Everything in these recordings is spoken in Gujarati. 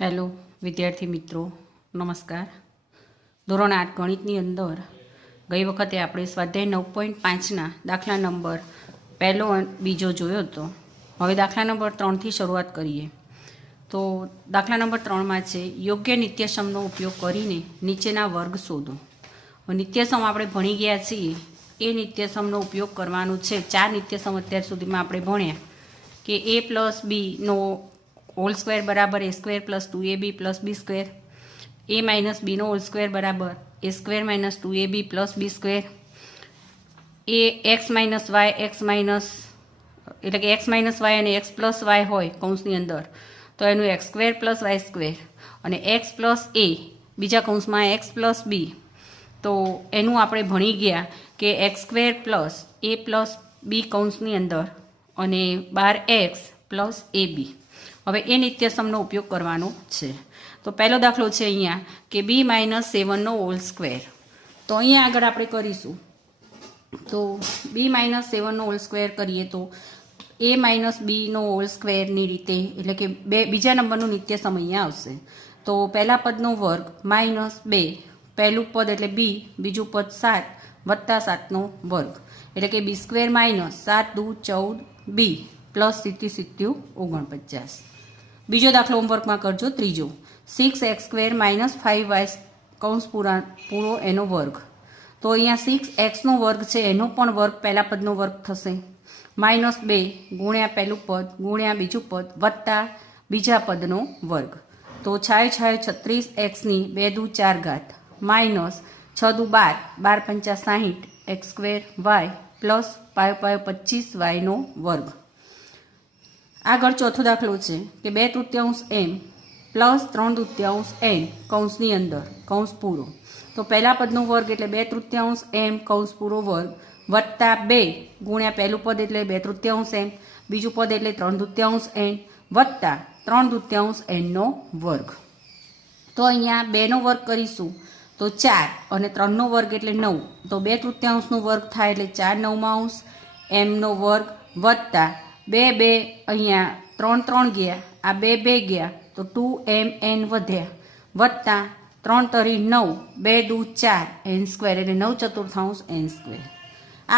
હેલો વિદ્યાર્થી મિત્રો, નમસ્કાર. ધોરણ 8 ગણિતની અંદર ગઈ વખતે આપણે સ્વાધ્યાય 9.5ના દાખલા નંબર પહેલો અને બીજો જોયો હતો. હવે દાખલા નંબર 3થી શરૂઆત કરીએ. તો દાખલા નંબર 3માં છે યોગ્ય નિત્યસમનો ઉપયોગ કરીને નીચેના વર્ગ શોધો. નિત્યસમ આપણે ભણી ગયા છીએ, એ નિત્યસમનો ઉપયોગ કરવાનો છે. 4 નિત્યસમ અત્યાર સુધીમાં આપણે ભણ્યા કે a પ્લસ બીનો होल स्क्वेर बराबर a square plus 2ab plus b square, a minus b नो होल स्क्वेर बराबर a square minus 2ab plus b square, a x minus y x minus एटले कि एक्स माइनस वाय अने एक्स प्लस वाय होय कौंसनी अंदर तो एनु x square plus y square अने एक्स प्लस ए बीजा कौंसमां एक्स प्लस बी तो एनु आपणे भणी गया कि एक्स स्क्वेर प्लस ए प्लस बी कौंसनी अंदर अने 12x प्लस ए बी. હવે એ નિત્યસમનો ઉપયોગ કરવાનો છે. તો પહેલો દાખલો છે અહીંયા કે b માઇનસ 7નો હોલ સ્ક્વેર. તો અહીંયા આગળ આપણે કરીશું. તો b માઇનસ 7નો હોલ સ્ક્વેર કરીએ તો a માઇનસ બીનો હોલ સ્ક્વેરની રીતે, એટલે કે બીજા નંબરનું નિત્યસમ અહીંયા આવશે. તો પહેલા પદનો વર્ગ માઇનસ 2, પહેલું પદ એટલે b, બીજું પદ 7 વત્તા 7નો વર્ગ, એટલે કે બી સ્ક્વેર માઇનસ 7 દુ 14 b પ્લસ 7 49. बीजो दाखलो होमवर्क में करजो. त्रीजो 6x स्क्वेर माइनस 5y कौंस पूरो एनो वर्ग. तो अहींया 6x नो वर्ग है एनो पण वर्ग पहला पदनो वर्ग थशे माइनस 2 गुण्या पहलू पद गुण्या बीजू पद वत्ता बीजा पदनो वर्ग. तो 6 6 36x नी 2 दू 4 घात माइनस 6 दू 12 12 पंचा 60 x square y plus 5 5 25y नो वर्ग. आगळ चौथो दाखलो है कि 2/3 m प्लस 3/3 n कौंसनी अंदर कौंस पूरो. तो पहला पदनो वर्ग एटले 2/3 m कौंस पूरो वर्ग वत्ता 2 गुण्या पहलू पद एटले 2/3 m बीजू पद एटले 3/3 n वत्ता 3/3 n नो वर्ग. तो अहींया 2 नो वर्ग करीशुं तो 4 अने 3 नो वर्ग एटले 9. तो 2/3 नो वर्ग थाय एटले 4 9 m नो वर्ग वत्ता 2 2 अहींया 3 3 गया आ 2 2 गया तो 2mn वध्या वत्ता 3 तरी 9 2 दू 4 n स्क्वेर एटले 9/4 n स्क्वेर.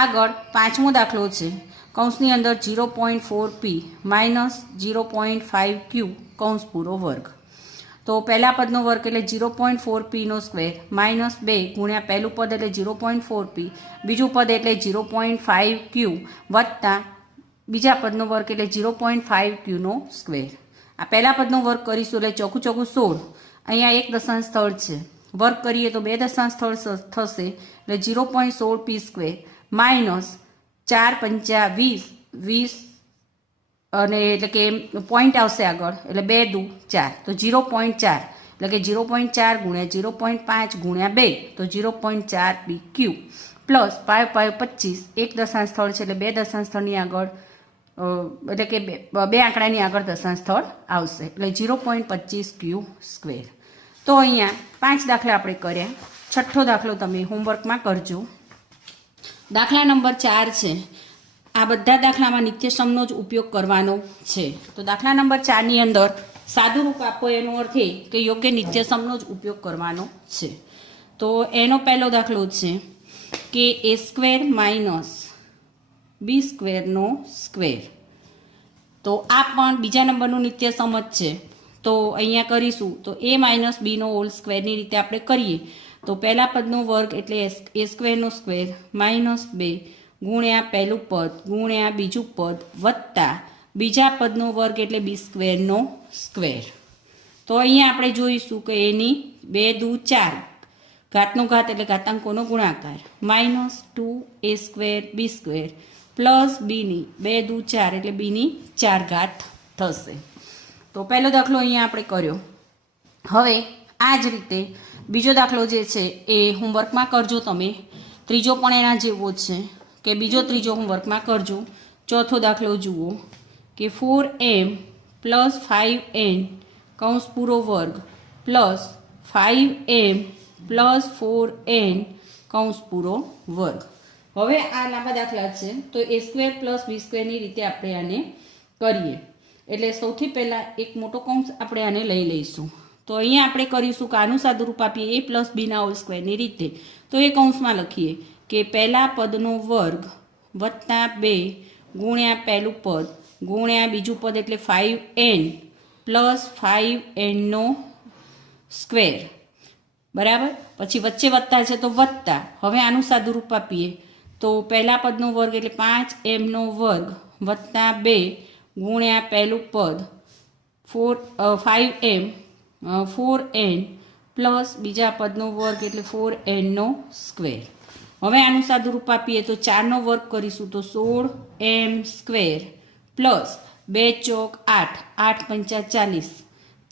आगळ पांचमो दाखलो है कौंसनी अंदर 0.4p माइनस 0.5q कौंस पूरो वर्ग. तो पहला पदनो वर्ग एटले 0.4p नो स्क्वेर माइनस 2 गुण्या पहलू पद एटले 0.4p बीजू पद एटले 0.5q वत्ता बीजा पदनो वर्ग एटले 0.5q नो स्क्वेर. आ पहला पदनो वर्ग करीशुं एटले चौकू चौकू 16. अहींया एक दशांश स्थळ छे, वर्ग करीए तो 2 दशांश स्थळ थशे एटले 0.16p स्क्वेर माइनस 4 पंचा 20 20 अने एटले के पॉइंट आवशे आगळ एटले 2 दू 4 तो 0.4 एटले के 0.4 गुण्या 0.5 गुण्या 2 तो 0.4pq प्लस 5 5 25 एक दशांश स्थळ छे एटले 2 दशांश स्थळनी आगळ એટલે કે બે આંકડાની આગળ દશાંશ સ્થળ આવશે એટલે 0.25q સ્ક્વેર. તો અહીંયા 5 દાખલા આપણે કર્યા. છઠ્ઠો દાખલો તમે હોમવર્કમાં કરજો. દાખલા નંબર 4 છે. આ બધા દાખલામાં નિત્યસમનો જ ઉપયોગ કરવાનો છે. તો દાખલા નંબર 4ની અંદર સાદું રૂપ આપો એનો અર્થ એ કે યોગ્ય નિત્યસમનો જ ઉપયોગ કરવાનો છે. તો એનો પહેલો દાખલો છે કે a square minus B square नो स्क्वेर. तो आ पण बीजा नंबरનું નિત્યસમ જ છે. તો અહીંયા કરીશું તો a માઇનસ બીનો હોલ સ્ક્વેરની રીતે આપણે કરીએ તો પહેલા પદનો વર્ગ એટલે a સ્ક્વેરનો સ્ક્વેર માઇનસ 2 ગુણ્યા પહેલું પદ ગુણ્યા બીજું પદ વત્તા બીજા પદનો વર્ગ એટલે બી સ્ક્વેરનો સ્ક્વેર. તો અહીંયા આપણે જોઈશું કે એની 2 દુ 4 ઘાતનો ઘાત એટલે ઘાતાંકોનો ગુણાકાર માઇનસ 2a સ્ક્વેર બી સ્ક્વેર प्लस बीनी 2 दू 4 एटले बीनी 4 घात थशे. तो पहलो दाखलो अहींया आपणे कर्यो. हवे आ ज रीते बीजो दाखलो जे छे ए होमवर्कमां करजो तमे. त्रीजो पण एना जेवो छे के बीजो त्रीजो होमवर्कमां करजो. चौथो दाखलो जुओ के 4m प्लस 5n कौंस पूरो वर्ग प्लस 5m प्लस 4n कौंस पूरो वर्ग. હવે આ લાંબા દાખલા છે તો a સ્ક્વેર પ્લસ બી સ્ક્વેરની રીતે આપણે આને કરીએ. એટલે સૌથી પહેલાં એક મોટો કૌંસ આપણે આને લઈ લઈશું. તો અહીંયા આપણે કરીશું કે આનું સાદુરૂપ આપીએ a પ્લસ બીના હોલ સ્ક્વેરની રીતે. તો એ કૌંસમાં લખીએ કે પહેલા પદનો વર્ગ વત્તા 2 ગુણ્યા પહેલું પદ ગુણ્યા બીજું પદ એટલે 5n પ્લસ 5n નો સ્ક્વેર, બરાબર. પછી વચ્ચે વત્તા છે તો વત્તા. હવે આનું સાદુરૂપ આપીએ તો પહેલા પદનો વર્ગ એટલે 5m નો વર્ગ વત્તા 2 ગુણ્યા પહેલું પદ 5m 4n પ્લસ બીજા પદનો વર્ગ એટલે 4n નો સ્ક્વેર. હવે આનું સાદુરૂપ આપીએ તો 4નો વર્ગ કરીશું તો 16m સ્ક્વેર પ્લસ 2 ચોક 8 8 પંચા 40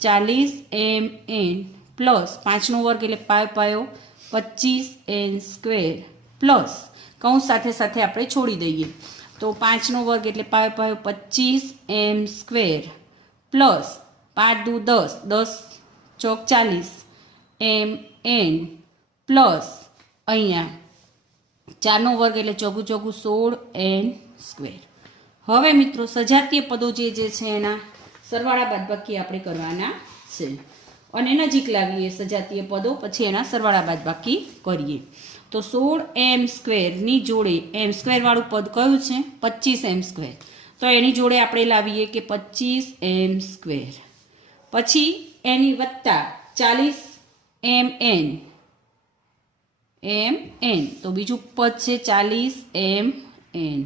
40mn પ્લસ 5નો વર્ગ એટલે 5 પાયો 25n સ્ક્વેર પ્લસ કૌંસ સાથે સાથે આપણે છોડી દઈએ તો 5નો વર્ગ એટલે 5 પાયો 25m સ્ક્વેર પ્લસ 5 દુ 10 10 ચોક 40mn પ્લસ અહીંયા 4નો વર્ગ એટલે ચોગું ચોગું 16n સ્ક્વેર. હવે મિત્રો સજાતીય પદો જે છે એના સરવાળા બાદબાકી આપણે કરવાના છે અને નજીક લાવીએ સજાતીય પદો, પછી એના સરવાળા બાદબાકી કરીએ. તો 16m સ્ક્વેરની જોડે m સ્ક્વેરવાળું પદ કયું છે 25m સ્ક્વેર, તો એની જોડે આપણે લાવીએ કે 25m સ્ક્વેર, પછી એની વત્તા 40mn તો બીજું પદ છે 40mn,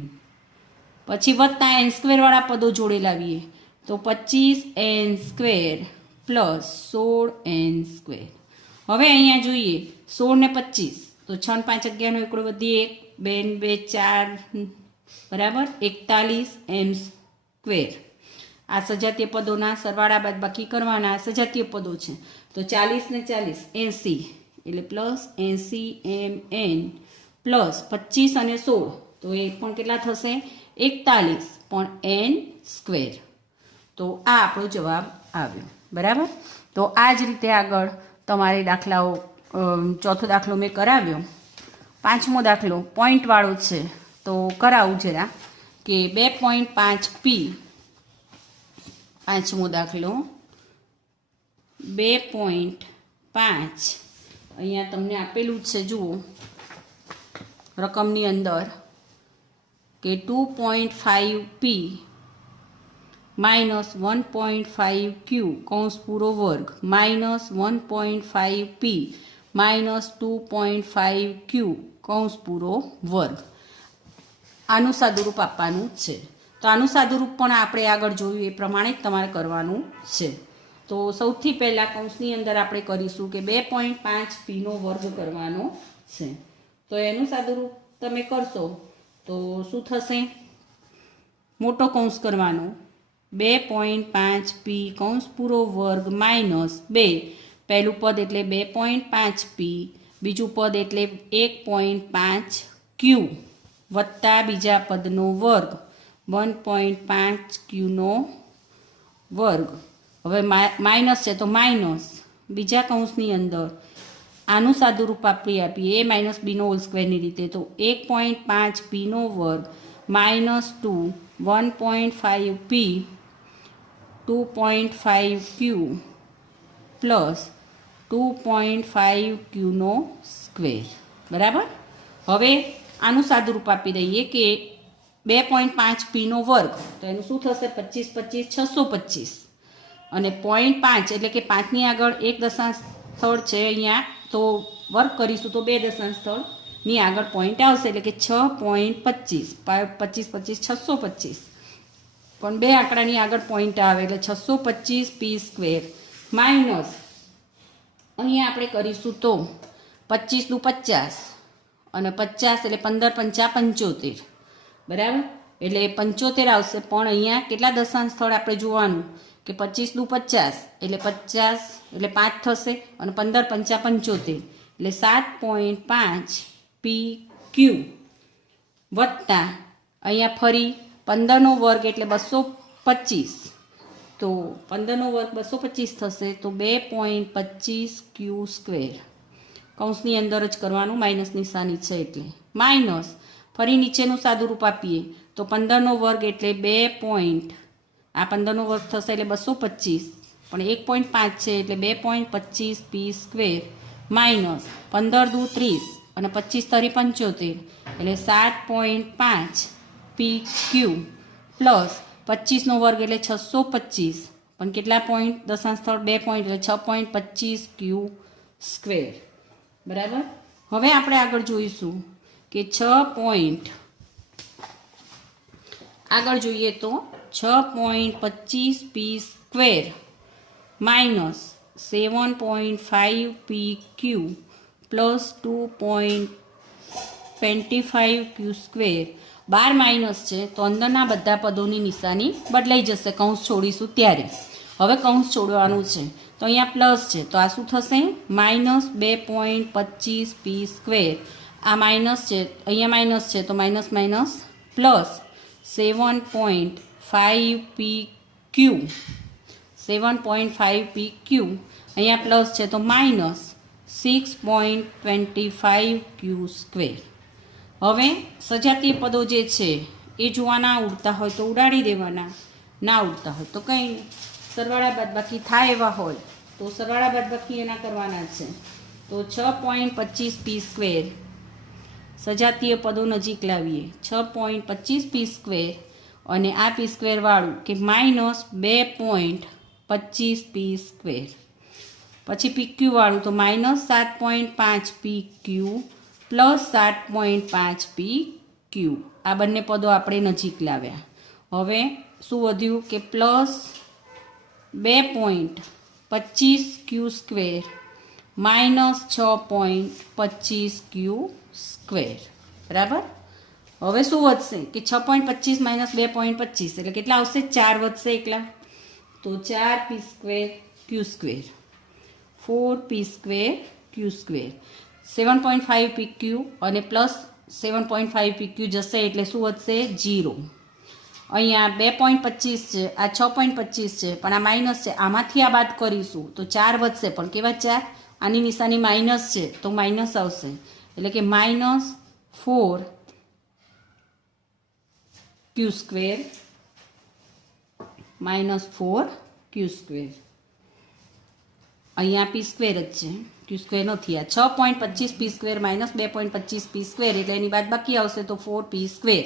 પછી વત્તા n સ્ક્વેરવાળા પદો જોડે લાવીએ તો 25n square plus 16n square. હવે અહીંયા જોઈએ 16 ને 25 તો 6 ને 5 11 નો એકડો વધી 1 2 2 4 બરાબર 41m સ્ક્વેર. આ સજાતીય પદોના સરવાળા બાદબાકી કરવાના સજાતીય પદો છે. તો 40 ને 40 80 એટલે પ્લસ 80mn પ્લસ 25 અને 16 તો એ પણ કેટલા થશે 41 પણ n સ્ક્વેર. તો આ આપણો જવાબ આવ્યો, બરાબર. તો આ જ રીતે આગળ તમારે દાખલાઓ ચોથો દાખલો મેં કરાવ્યો. પાંચમો દાખલો પોઈન્ટવાળો છે તો કરાવું જરા કે 2.5p. પાંચમો દાખલો 2.5 અહીંયા તમને આપેલું છે, જુઓ રકમની અંદર કે 2.5p માઇનસ 1.5q કૌંસ પૂરો વર્ગ માઇનસ 1.5p માઇનસ 2.5q કૌંસ પૂરો વર્ગ. આનું સાદુરૂપ આપવાનું છે. તો આનું સાદુરૂપ પણ આપણે આગળ જોયું એ પ્રમાણે જ તમારે કરવાનું છે. તો સૌથી પહેલાં કૌંસની અંદર આપણે કરીશું કે 2.5p નો વર્ગ કરવાનો છે. તો એનું સાદુરૂપ તમે કરશો તો શું થશે, મોટો કૌંસ કરવાનો 2.5p કૌંસ પૂરો વર્ગ માઇનસ 2 પહેલું પદ એટલે 2.5p બીજું પદ એટલે 1.5q વત્તા બીજા પદનો વર્ગ 1.5q નો વર્ગ. હવે માઇનસ છે તો માઇનસ બીજા કૌંસની અંદર આનું સાદુરૂપ આપીએ a માઇનસ બીનો હોલ સ્ક્વેરની રીતે તો 1.5p નો વર્ગ minus 2 1.5p 2.5q plus 2.5q નો સ્ક્વેર, બરાબર. હવે આનું સાદુરૂપ આપી દઈએ કે 2.5p નો વર્ગ તો એનું શું થશે 25 25 625 અને 0.5 એટલે કે 5ની આગળ એક દશાંશ સ્થળ છે અહીંયા તો વર્ગ કરીશું તો 2 દશાંશ સ્થળની આગળ પોઈન્ટ આવશે એટલે કે 6.25 25 25 625 પણ 2 આંકડાની આગળ પોઈન્ટ આવે એટલે 625p સ્ક્વેર માઇનસ અહીંયા આપણે કરીશું તો 25 દુ 50 અને 50 એટલે 15 પંચા 75 બરાબર એટલે 75 આવશે. પણ અહીંયા કેટલા દશાંશ સ્થળ આપણે જોવાનું કે 25 દુ 50 એટલે 50 એટલે 5 થશે અને 15 પંચા 75 એટલે 7.5pq વત્તા અહીંયા ફરી 15નો વર્ગ એટલે 225 તો 15નો વર્ગ 225 થશે તો 2.25q સ્ક્વેર કૌંસની અંદર જ કરવાનું માઇનસ નિશાની છે એટલે માઇનસ ફરી નીચેનું સાદુરૂપ આપીએ તો 15નો વર્ગ એટલે 2. આ 15નો વર્ગ થશે એટલે 225, પણ 1.5 છે એટલે 2.25 પી સ્ક્વેર માઇનસ 15 દુ 30 અને 25 તરી 75 એટલે 7.5 પી ક્યુ પ્લસ 25નો વર્ગ એટલે 625, પણ કેટલા પોઈન્ટ, દશાંશ સ્થળ 2 પોઈન્ટ એટલે 6.25 ક્યુ સ્ક્વેર. બરાબર. હવે આપણે આગળ જોઈશું કે 6 આગળ જોઈએ તો 6.25 પી સ્ક્વેર માઇનસ 7.5 પી ક્યુ પ્લસ 2.25 ક્યુ સ્ક્વેર. 12 માઇનસ છે તો અંદરના બધા પદોની નિશાની બદલાઈ જશે કૌંસ છોડીશું ત્યારે. હવે કૌંસ છોડવાનું છે તો અહીંયા પ્લસ છે તો આ શું થશે, માઇનસ 2.25 પી સ્ક્વેર. આ માઇનસ છે, અહીંયા માઇનસ છે તો માઇનસ માઇનસ પ્લસ 7.5 પી ક્યુ, 7.5 પી ક્યુ, અહીંયા પ્લસ છે તો માઇનસ 6.25 ક્યુ સ્ક્વેર. હવે સજાતીય પદો જે છે એ જોવાના ઉડતા હોય તો ઉડાડી દેવાના, ના ઉડતા હોય તો કંઈ નહીં. સરવાળા બાદબાકી થાય એવા હોય તો સરવાળા બાદબાકી એના કરવાના છે. તો 6.25 પી સ્ક્વેર સજાતીય પદો નજીક લાવીએ, 6.25 પી સ્ક્વેર અને આ પી સ્ક્વેર વાળું કે માઇનસ 2.25 પી સ્ક્વેર. પછી પી ક્યુ વાળું તો માઇનસ 7.5 પી ક્યુ પ્લસ 7.5 પી ક્યુ. આ બંને પદો આપણે નજીક લાવ્યા. હવે શું વધ્યું કે plus 2.25 Q square minus 6.25 Q square. બરાબર. હવે શું વધશે કે 6.25 માઇનસ 2.25 એટલે કેટલા આવશે, 4 વધશે એકલા. તો 4 પી સ્ક્વેર ક્યુ સ્ક્વેર, 4 પી સ્ક્વેર ક્યુ સ્ક્વેર. 7.5 પી ક્યુ અને પ્લસ 7.5 પી ક્યુ જશે એટલે શું વધશે, 0. અહીંયા 2.25 છે, આ 6.25 છે, પણ આ માઇનસ છે, આમાંથી આ બાદ કરીશું તો 4 વધશે, પણ કેવા 4, આની નિશાની માઇનસ છે તો માઇનસ આવશે એટલે કે minus 4 Q square minus 4 Q square. અહીંયા પી સ્ક્વેર જ છે, ક્યુ સ્ક્વેર નથી. આ 6.25 પી સ્ક્વેર માઇનસ 2.25 પી સ્ક્વેર એટલે એની બાદ બાકી આવશે તો 4 પી સ્ક્વેર.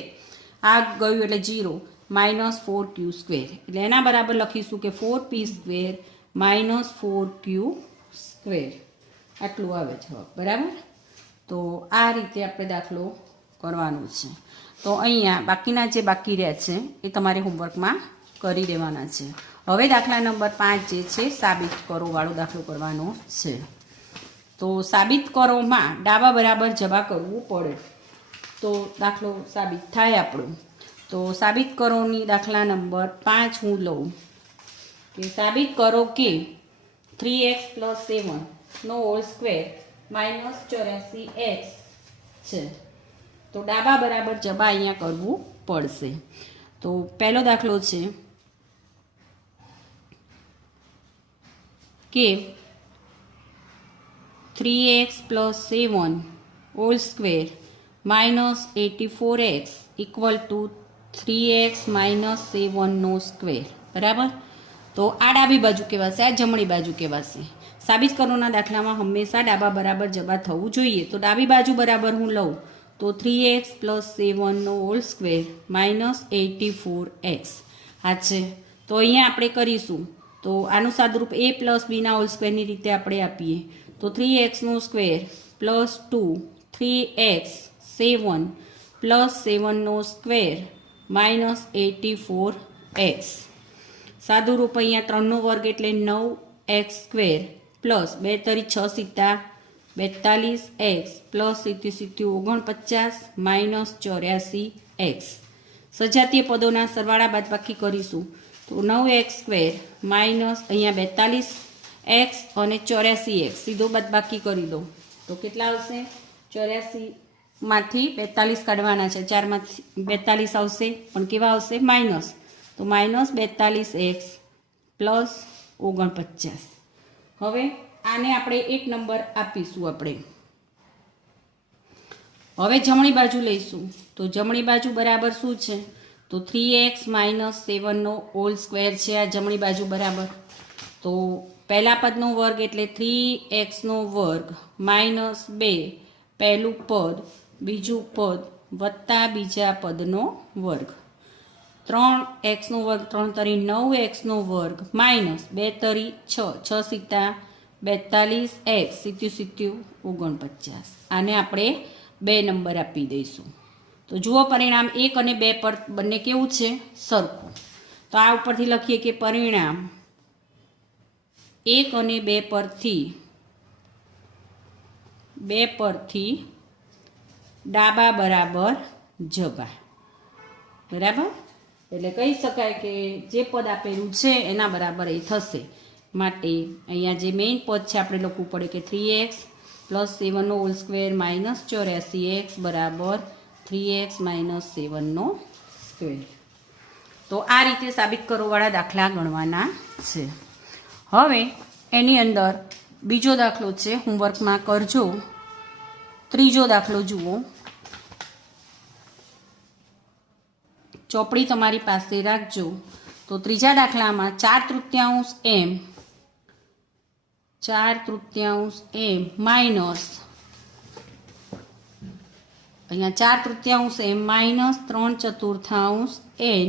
આ ગયું એટલે 0, માઇનસ 4 ક્યુ સ્ક્વેર. એટલે એના બરાબર લખીશું કે 4 પી સ્ક્વેર માઇનસ 4 ક્યુ સ્ક્વેર. આટલું આવે જવાબ. બરાબર. તો આ રીતે આપણે દાખલો કરવાનો છે. તો અહીંયા બાકીના જે બાકી રહ્યા છે એ તમારે હોમવર્કમાં કરી દેવાના છે. હવે દાખલા નંબર 5 જે છે સાબિત કરો વાળો દાખલો કરવાનો છે. તો સાબિત કરોમાં ડાબા બરાબર જબા કરવું પડે તો દાખલો સાબિત થાય આપણો. તો સાબિત કરોની દાખલા નંબર 5 હું લઉં કે સાબિત કરો કે 3x પ્લસ 7 નો હોલ સ્ક્વેર માઇનસ 84x છે. તો ડાબા બરાબર જબા અહીંયા કરવું પડશે. તો પહેલો દાખલો છે કે 3x plus 7 whole square minus 84x equal to 3x minus 7નો સ્ક્વેર. બરાબર. તો આ ડાબી બાજુ કહેવાશે, આ જમણી બાજુ કહેવાશે. સાબિત કરોના દાખલામાં હંમેશા ડાબા બરાબર જબા થવું જોઈએ. તો ડાબી બાજુ બરાબર હું લઉં તો 3x પ્લસ 7નો હોલ સ્ક્વેર માઇનસ 84x આ છે. તો અહીંયા આપણે કરીશું તો આનું સાદુરૂપ a પ્લસ બીના હોલ સ્ક્વેરની રીતે આપણે આપીએ તો 3xનો સ્ક્વેર પ્લસ 2 3x 7 પ્લસ 7નો સ્ક્વેર માઇનસ 84x. સાદુરૂપ અહીંયા 3નો વર્ગ એટલે 9x સ્ક્વેર પ્લસ 2 તરી 6 સિત્તા 42x પ્લસ 49 માઇનસ 84x. સજાતીય પદોના સરવાળા બાદબાકી કરીશું તો 9x સ્ક્વેર માઇનસ અહીંયા 42x અને 84x સીધો બાદબાકી કરી દો તો કેટલા આવશે, 84માંથી 42 કાઢવાના છે, 4માંથી 42 આવશે, પણ કેવા આવશે, માઇનસ. તો માઇનસ 42x પ્લસ 49. હવે આને આપણે 1 નંબર આપીશું આપણે. હવે જમણી બાજુ લઈશું તો જમણી બાજુ બરાબર શું છે તો તો 3x માઇનસ 7નો હોલ સ્ક્વેર છે આ જમણી બાજુ બરાબર. તો પહેલા પદનો વર્ગ એટલે 3xનો વર્ગ માઇનસ 2 પહેલું પદ બીજું પદ વત્તા બીજા પદનો વર્ગ. 3xનો વર્ગ 3 તરી 9xનો વર્ગ માઇનસ 2 તરી 6 6 સિત્તા 42x સિત્યુ સિત્યુ 49. આને આપણે 2 નંબર આપી દઈશું. તો જુઓ પરિણામ 1 અને 2 પર બંને કેવું છે સરખું. તો આ ઉપરથી લખીએ કે પરિણામ 1 અને 2 પરથી ડાબા બરાબર જબા. બરાબર, એટલે કહી શકાય કે જે પદ આપેલું છે એના બરાબર એ થશે. માટે અહીંયા જે મેઇન પદ છે આપણે લખવું પડે કે 3x પ્લસ 7નો હોલ સ્ક્વેર માઇનસ 84x બરાબર 3x માઇનસ 7નો સ્ક્વેર. તો આ રીતે સાબિત કરોવાળા દાખલા ગણવાના છે. હવે એની અંદર બીજો દાખલો છે, હોમવર્કમાં કરજો. ત્રીજો દાખલો જુઓ. ચોપડી તમારી પાસે રાખજો. તો ત્રીજા દાખલામાં 4/3 માઇનસ અહીંયા 4/3 માઇનસ 3/4 n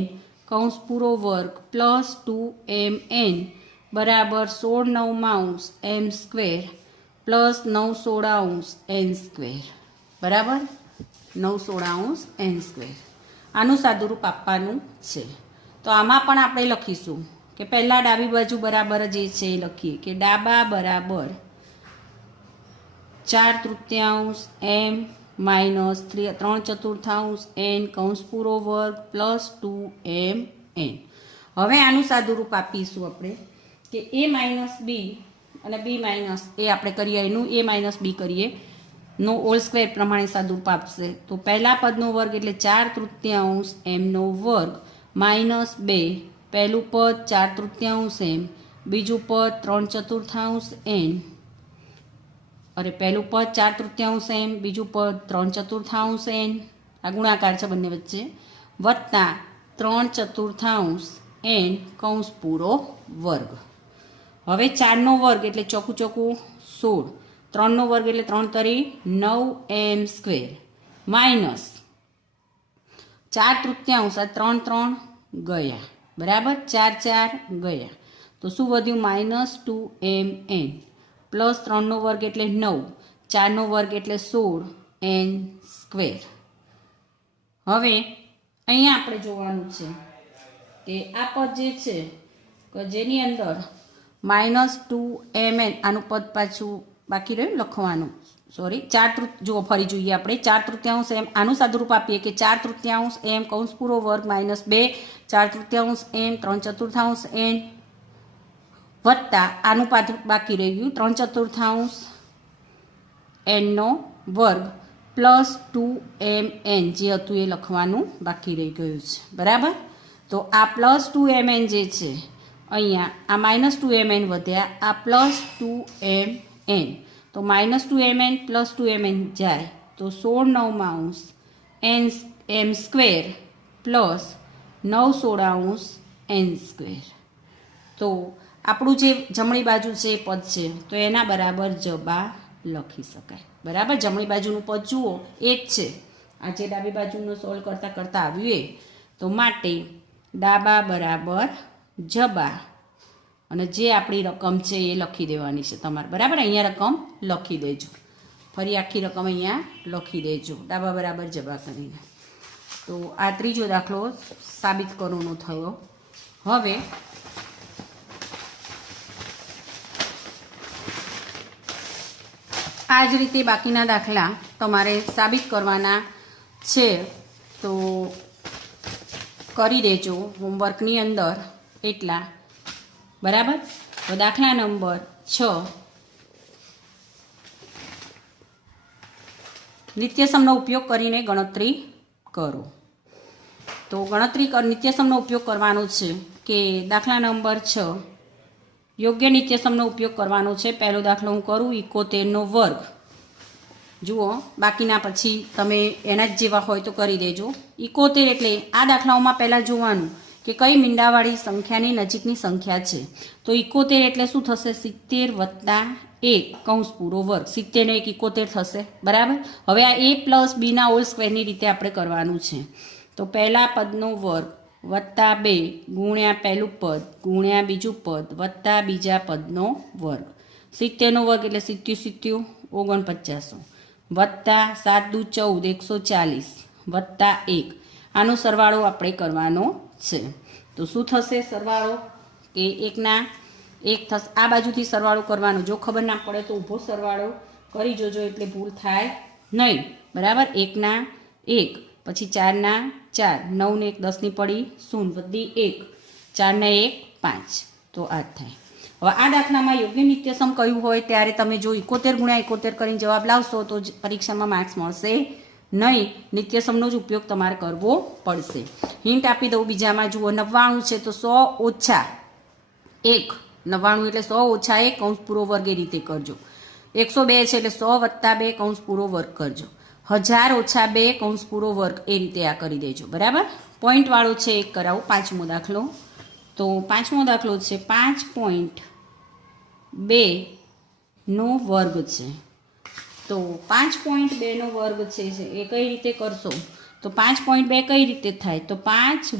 કૌંસ પૂરો વર્ગ પ્લસ 2mn બરાબર 16/9 m square plus 9/16 n square. બરાબર, 9/16 n સ્ક્વેર. આનું સાદુરૂપ આપવાનું છે. તો આમાં પણ આપણે લખીશું કે પહેલાં ડાબી બાજુ બરાબર જે છે એ લખીએ કે ડાબા બરાબર 4/3 m માઇનસ 3/4 n કૌંસ પૂરો વર્ગ પ્લસ 2mn. હવે આનું સાદુરૂપ આપીશું આપણે કે a માઇનસ બી અને b માઇનસ એ આપણે કરીએ એનું a માઇનસ બી કરીએ નો હોલ સ્ક્વેર પ્રમાણે સાદુરૂપ આપશે. તો પહેલા પદનો વર્ગ એટલે 4/3 mનો વર્ગ માઇનસ 2 પહેલું પદ 4/3 m બીજું પદ 3/4 n અરે પહેલું પદ 4/3 m બીજું પદ 3/4 n આ ગુણાકાર છે બંને વચ્ચે વત્તા 3/4 n કૌંસ પૂરો વર્ગ. હવે 4નો વર્ગ એટલે ચોખ્ખું ચોખ્ખું 16, 3નો વર્ગ એટલે 3 તરી 9 m સ્ક્વેર માઇનસ 4/3 આ 3 ગયા બરાબર 4 ગયા. તો શું વધ્યું માઇનસ 2mn પ્લસ 3નો વર્ગ એટલે 9, 4નો વર્ગ એટલે 16 n સ્ક્વેર. હવે અહીંયા આપણે જોવાનું છે કે આ પદ જે છે કે જેની અંદર માઇનસ 2mn આનું પદ પાછું બાકી રહ્યું લખવાનું. સોરી, જુઓ ફરી જોઈએ આપણે 4/3 m આનું સાદુરૂપ આપીએ કે 4/3 m કૌંસ પૂરો વર્ગ માઇનસ 2 4/3 m 3/4 n વત્તા આનું પાછું બાકી રહ્યું 3/4 n નો વર્ગ પ્લસ 2mn જે હતું એ લખવાનું બાકી રહી ગયું છે. બરાબર, તો આ પ્લસ 2mn જે છે અહીંયા આ માઇનસ 2mn વધ્યા આ પ્લસ 2mn. તો માઇનસ 2mn પ્લસ 2mn જાય તો 16/9 m square plus 9/16 n square. તો આપણું જે જમણી બાજુ છે એ પદ છે તો એના બરાબર જબા લખી શકાય. બરાબર, જમણી બાજુનું પદ જુઓ એ જ છે આ જે ડાબી બાજુનું સોલ્વ કરતાં આવ્યું એ. તો માટે ડાબા બરાબર જબા અને જે આપણી રકમ છે એ લખી દેવાની છે તમારે. બરાબર, અહીંયા રકમ લખી દેજો. ફરી આખી રકમ અહીંયા લખી દેજો ડાબા બરાબર જબા કરીને. તો આ ત્રીજો દાખલો સાબિત કરવાનો થયો. હવે આ જ રીતે બાકીના દાખલા તમારે સાબિત કરવાના છે. તો કરી દેજો હોમવર્કની અંદર એટલા. બરાબર, તો દાખલા નંબર 6 નિત્યસમનો ઉપયોગ કરીને ગણતરી કરો. તો નિત્યસમનો ઉપયોગ કરવાનો છે કે દાખલા નંબર 6 યોગ્ય નિત્યસમનો ઉપયોગ કરવાનો છે. પહેલો દાખલો હું કરું 71નો વર્ગ જુઓ બાકીના પછી તમે એના જ જેવા હોય તો કરી દેજો. 71 એટલે આ દાખલાઓમાં પહેલાં જોવાનું કે કઈ મીંડાવાળી સંખ્યાની નજીકની સંખ્યા છે. તો 71 એટલે શું થશે? 70 + 1 કૌંસ પૂરો વર્ગ. 70 ને 1 71 થશે, બરાબર. હવે આ a + b ના હોલ સ્ક્વેરની રીતે આપણે કરવાનું છે. તો પહેલા પદનો વર્ગ વત્તા 2 ગુણ્યા પહેલું પદ ગુણ્યા બીજું પદ વત્તા બીજા પદનો વર્ગ. 70 નો વર્ગ એટલે 70 × 49 વત્તા 7 × 14 140 વત્તા 1. આનો સરવાળો આપણે કરવાનો છે. તો શું થશે સરવાળો? કે 1 ના 1 થશે. આ બાજુથી સરવાળો કરવાનો. જો ખબર ના પડે તો ઊભો સરવાળો કરી જોજો એટલે ભૂલ થાય નહીં, બરાબર. 1 ના 1 પછી 4 ના 4 9 ને 1 10 ની પડી 0 વધી 1 4 ને 1 5. તો આ થાય. હવે આ દાખલામાં યોગ્ય નિત્યસમ કયું હોય ત્યારે તમે જો 71 × 71 કરીને જવાબ લાવશો તો પરીક્ષામાં માર્ક્સ મળશે નહીં. નિત્યસમનો જ ઉપયોગ તમારે કરવો પડશે. હિન્ટ આપી દઉં બીજામાં. જુઓ 99 છે તો 100 - 1 99 એટલે 100 - 1 કૌંસ પૂરો વર્ગ એ રીતે કરજો. 102 છે એટલે 100 + 2 કૌંસ પૂરો વર્ગ કરજો. 1000 - 2 કૌંસ પૂરો વર્ગ એ રીતે આ કરી દેજો, બરાબર. પોઈન્ટ વાળો છે એક કરાવું. 5મો દાખલો. તો 5મો દાખલો છે 5.2 નો વર્ગ છે. તો 5.2 નો વર્ગ છે એ કઈ રીતે કરશો? તો 5.2 કઈ રીતે થાય? તો 5 +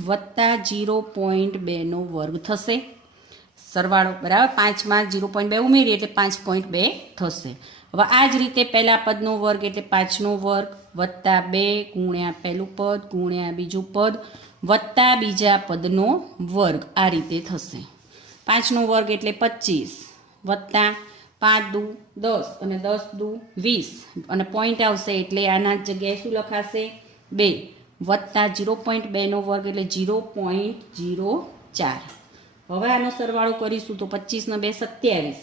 0.2 નો વર્ગ થશે સરવાળો, બરાબર. 5માં 0.2 ઉમેરીએ એટલે 5.2 થશે. હવે આ જ રીતે પહેલા પદનો વર્ગ એટલે 5નો વર્ગ વત્તા 2 ગુણ્યા પહેલું પદ ગુણ્યા બીજું પદ વત્તા બીજા પદનો વર્ગ આ રીતે થશે. 5નો વર્ગ એટલે 25 વત્તા 5 દુ 10 અને 10 દુ 20 અને પોઈન્ટ આવશે એટલે આના જગ્યાએ શું લખાશે? 2 વત્તા 0.2 નો વર્ગ એટલે 0.04. હવે આનો સરવાળો કરીશું તો 25 ને 2 27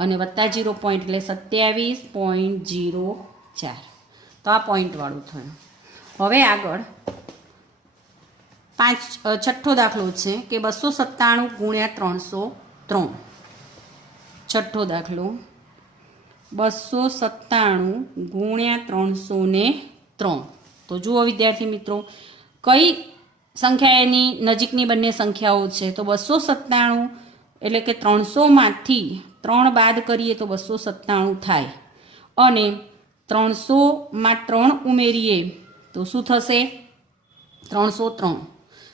અને વત્તા 0 પોઈન્ટ એટલે 27.04. તો આ પોઈન્ટ વાળું થયું. હવે આગળ છઠ્ઠો દાખલો છે કે 297 × 303. છઠ્ઠો દાખલો 297 × 303. તો જુઓ વિદ્યાર્થી મિત્રો, કઈ સંખ્યા એની નજીકની બંને સંખ્યાઓ છે? તો 297 એટલે કે 300માંથી 3 બાદ કરીએ તો 297 થાય અને 300માં 3 ઉમેરીએ તો શું થશે? 303.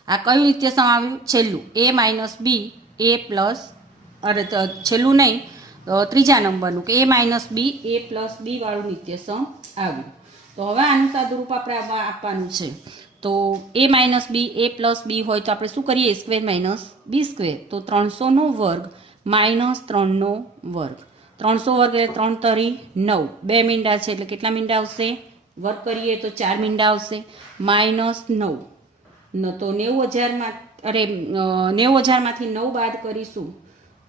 આ કયું નિત્યસમ આવ્યું? છેલ્લું a - b a પ્લસ છેલ્લું નહીં ત્રીજા નંબરનું કે a - b a + b વાળું નિત્યસમ આવ્યું. તો હવે આનું સાદુરૂપ આપણે આપવાનું છે. તો a - b a + b હોય તો આપણે શું કરીએ? a² - b². તો 300નો વર્ગ -3નો વર્ગ. 300 વર્ગ એટલે 3 તરી 9. 2 મીંડા છે એટલે કેટલા મીંડા આવશે? વર્ગ કરીએ તો 4 મીંડા આવશે. -9 તો 90,000 90,000માંથી 9 બાદ કરીશું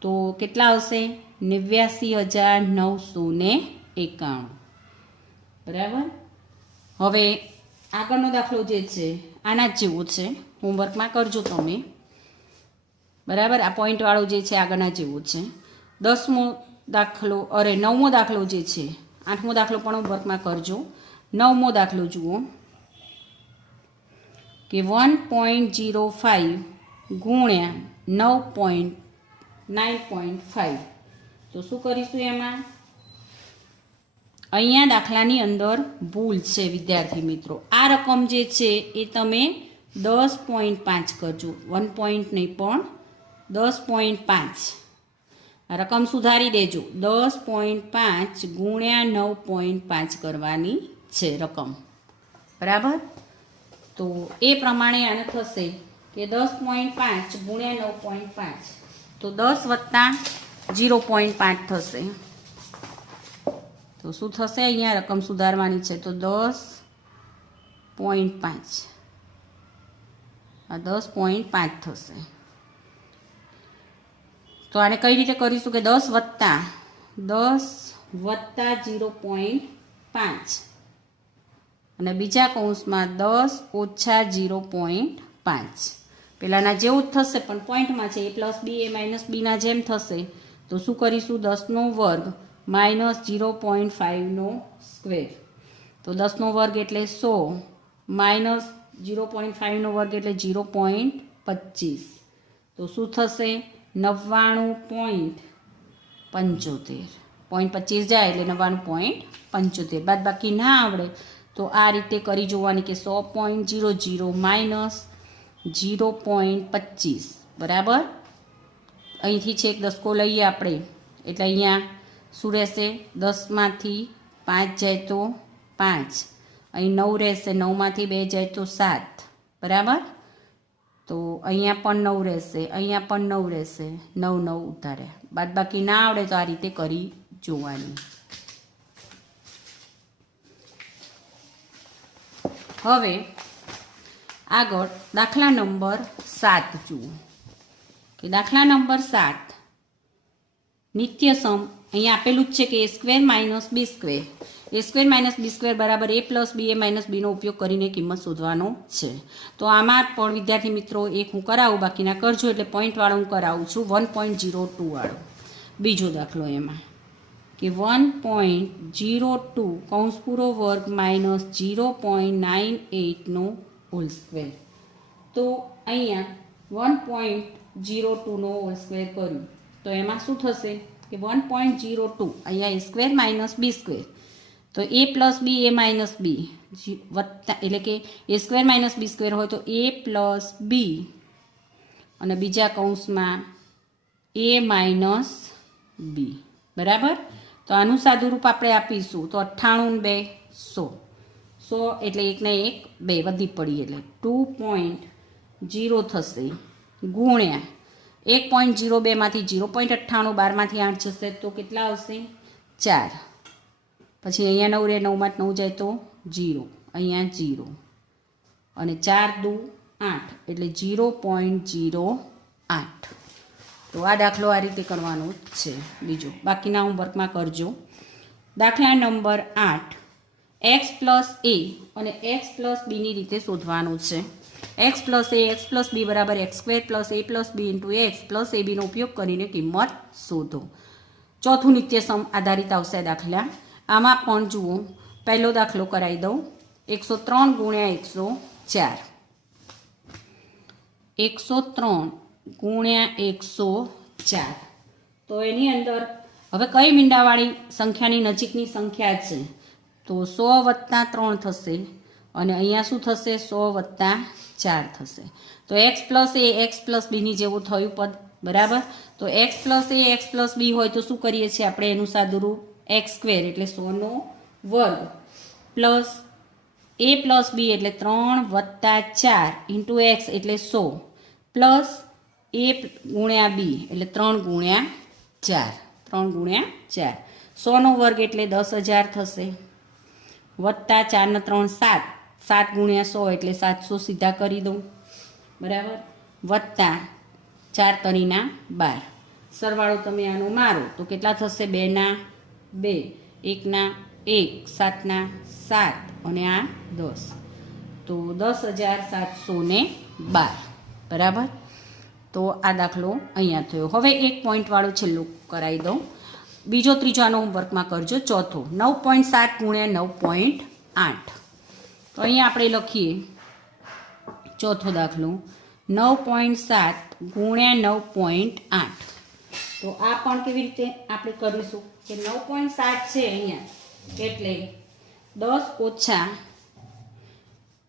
તો કેટલા આવશે? 89,991. બરાબર. હવે આગળનો દાખલો જે છે આના જ જેવો છે. હોમવર્કમાં કરજો તમે, બરાબર. આ પોઈન્ટ વાળો જે છે આગળના જેવો છે. 9મો દાખલો જે છે 8મો દાખલો પણ હોમવર્કમાં કરજો. 9મો દાખલો જુઓ કે 1.05 ગુણ્યા 9.5. તો શું કરીશું એમાં? અહીંયા દાખલાની અંદર ભૂલ છે વિદ્યાર્થી મિત્રો. આ રકમ જે છે એ તમે 10.5 કરજો. 1 પોઈન્ટ નહીં પણ 10.5. રકમ સુધારી દેજો. 10.5 ગુણ્યા 9.5 કરવાની છે રકમ, બરાબર. તો એ પ્રમાણે આને થશે કે 10.5 ગુણ્યા 9.5 તો 10 વત્તા 0.5 થશે. તો શું થશે? અહીંયા રકમ સુધારવાની છે. તો 10.5 આ 10.5 થશે. તો આને કઈ રીતે કરીશું કે 10 વત્તા 0.5 અને બીજા કૌંસમાં 10 ઓછા 0.5. પેલાના જેવું જ થશે પણ પોઈન્ટમાં છે. a + b a - b ના જેમ થશે. તો શું કરીશું? 10નો વર્ગ -0.5નો સ્ક્વેર તો 10નો વર્ગ એટલે 100 માઇનસ 0.5નો વર્ગ એટલે 0.25 તો શું થશે 99.75 0.25 જાય એટલે 99.75 બાદ બાકી ના આવડે તો આ રીતે કરી જોવાની કે 100.00 માઇનસ 0.25 બરાબર અહીંથી છેક દસકો લઈએ આપણે એટલે અહીંયા શું રહેશે 10માંથી 5 જાય તો 5 અહીં 9 રહેશે 9માંથી 2 જાય તો 7 બરાબર તો અહીંયા પણ 9 રહેશે અહીંયા પણ 9 રહેશે 9 9 ઉતારે બાદ બાકી ના આવડે તો આ રીતે કરી જોવાની હવે આગળ દાખલા નંબર 7 જુઓ કે દાખલા નંબર 7 નિત્ય સમ અહીંયા આપેલું જ છે કે a² minus b² a² minus b² બરાબર a plus b a minus બીનો ઉપયોગ કરીને કિંમત શોધવાનો છે તો આમાં પણ વિદ્યાર્થી મિત્રો એક હું કરાવું બાકીના કરજો એટલે પોઈન્ટવાળો હું કરાવું છું 1.02 વાળો બીજો દાખલો એમાં કે 1.02 કૌંસ પૂરો વર્ગ માઇનસ 0.98નો હોલ સ્ક્વેર તો અહીંયા 1.02નો હોલ સ્ક્વેર કર્યું તો એમાં શું થશે કે 1.02 અહીંયા a² માઇનસ b² તો a plus b a minus b વત્તા એટલે કે a² માઇનસ b² હોય તો a પ્લસ બી અને બીજા કૌંસમાં a માઇનસ બી બરાબર તો આનું સાદુરૂપ આપણે આપીશું તો 98 2 100 એટલે 1 ને 1 2 વધી પડી એટલે 2.0 થશે ગુણ્યા 1.02 માંથી 0.98 12માંથી 8 જશે તો કેટલા આવશે 4 પછી અહીંયા 9 રહે 9 માં 9 જાય તો 0 અહીંયા 0 અને 4 દુ 8 એટલે 0.08 તો આ દાખલો આ રીતે કરવાનો છે બીજો બાકીના હોમવર્કમાં કરજો દાખલા નંબર 8 x પ્લસ a અને x પ્લસ બીની રીતે શોધવાનું છે x plus a x plus b બરાબર x² plus a plus b into x plus a બીનો ઉપયોગ કરીને કિંમત શોધો ચોથું નિત્ય સમ આધારિત આવશે દાખલા આમાં પણ જુઓ પહેલો દાખલો કરાવી દઉં 103 ગુણ્યા 104 ગુણ્યા 104 તો એની અંદર હવે કઈ મીંડાવાળી સંખ્યાની નજીકની સંખ્યા છે તો 100 વત્તા 3 થશે અને અહીંયા શું થશે 100 વત્તા 4 થશે તો x plus a x plus બીની જેવું થયું પદ બરાબર તો x પ્લસ a x પ્લસ બી હોય તો શું કરીએ છીએ આપણે એનું સાદુરૂપ x² એટલે 100નો વર્ગ પ્લસ a પ્લસ બી એટલે 3 વત્તા 4 ઇન્ટુ x એટલે 100 પ્લસ a ગુણ્યા બી એટલે 3 ગુણ્યા 4 100નો વર્ગ એટલે 10,000 થશે વત્તા 4 ને 3 7 7 ગુણ્યા 100 એટલે 700 સીધા કરી દઉં બરાબર વત્તા 4 તરીના 12 સરવાળો તમે આનો મારો તો કેટલા થશે 2 ના 2 1 ના 1 7 ના 7 અને આ 10 તો 10,712 બરાબર તો આ દાખલો અહીંયા થયો હવે એક પોઈન્ટવાળો છેલ્લો કરાવી દઉં બીજો ત્રીજો આનો હોમવર્કમાં કરજો ચોથો 9.7 ગુણ્યા 9.8 તો અહીંયા આપણે લખીએ ચોથો દાખલો 9.7 ગુણ્યા 9.8 તો આ પણ કેવી રીતે આપણે કરીશું કે 9.7 છે અહીંયા એટલે 10 ઓછા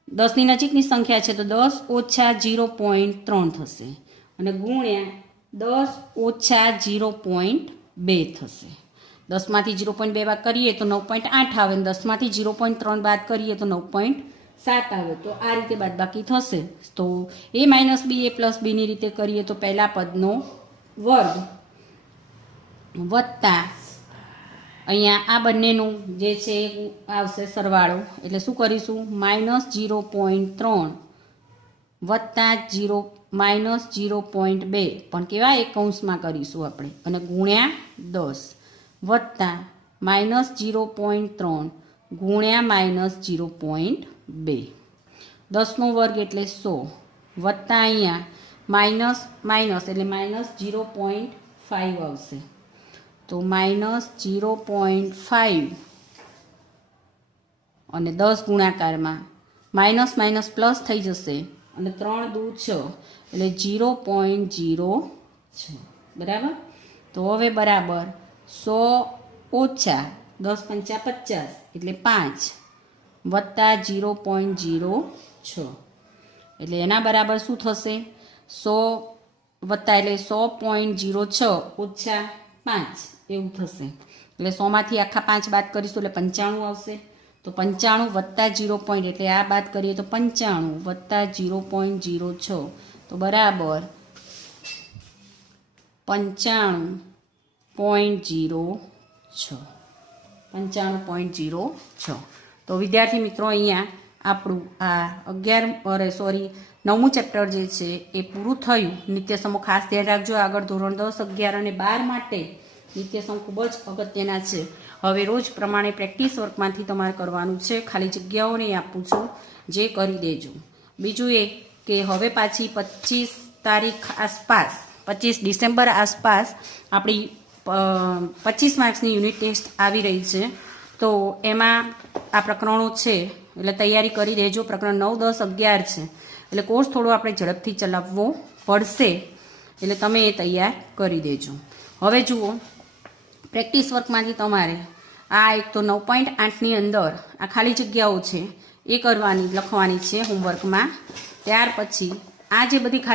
10ની નજીકની સંખ્યા છે તો 10 ઓછા 0.3 થશે અને ગુણ્યા 10 ઓછા 0.2 થશે 10માંથી 0.2 બાદ કરીએ તો 9.8 આવે અને 10માંથી 0.3 બાદ કરીએ તો 9.7 આવે તો આ રીતે બાદબાકી થશે તો a minus b a plus બીની રીતે કરીએ તો પહેલા પદનો વર્ગ વત્તા અહીંયા આ બંનેનું જે છે આવશે સરવાળો એટલે શું કરીશું માઇનસ 0.3 વત્તા માઇનસ 0.2 પણ કેવા એક કૌંસમાં કરીશું આપણે અને ગુણ્યા 10 વત્તા માઇનસ 0.3 ગુણ્યા માઇનસ 0.2 10નો વર્ગ એટલે 100 વત્તા અહીંયા માઇનસ એટલે માઇનસ 0.5 આવશે તો માઇનસ 0.5 અને 10 ગુણાકારમાં માઇનસ માઇનસ પ્લસ થઈ જશે અને 3 દૂ 6 એટલે 0.06 બરાબર. તો હવે બરાબર 100 ઓછા 10 પંચા 50 એટલે 5 વત્તા 0.06 એટલે એના બરાબર શું થશે? 100 વત્તા એટલે 100.06 ઓછા 5 એવું થશે. એટલે 100માંથી આખા 5 બાદ કરીશું એટલે 95 આવશે. તો 95 વત્તા 0. એટલે આ બાદ કરીએ તો 95 વત્તા 0.06 તો બરાબર 95.06. 95.06. તો વિદ્યાર્થી મિત્રો અહીંયા આપણું આ 9મું ચેપ્ટર જે છે એ પૂરું થયું. નિત્યસમો ખાસ ધ્યાન રાખજો. આગળ ધોરણ 10, 11 અને 12 માટે નિત્યસમ ખૂબ જ અગત્યના છે. હવે રોજ પ્રમાણે પ્રેક્ટિસ વર્કમાંથી તમારે કરવાનું છે. ખાલી જગ્યાઓ નહીં આપું છું, જે કરી દેજો. બીજું એ કે હવે પાછી 25 તારીખ આસપાસ 25 ડિસેમ્બર આસપાસ આપણી 25 માર્ક્સની યુનિટ ટેસ્ટ આવી રહી છે. તો એમાં આ પ્રકરણો છે એટલે તૈયારી કરી દેજો. પ્રકરણ 9, 10, 11 છે એટલે કોર્સ થોડો આપણે ઝડપથી ચલાવવો પડશે એટલે તમે એ તૈયાર કરી દેજો. હવે જુઓ, પ્રેક્ટિસ વર્કમાંથી તમારે આ એક તો 9.8ની અંદર આ ખાલી જગ્યાઓ છે એ લખવાની છે હોમવર્કમાં. ત્યાર પછી આ જે બધી ખાલી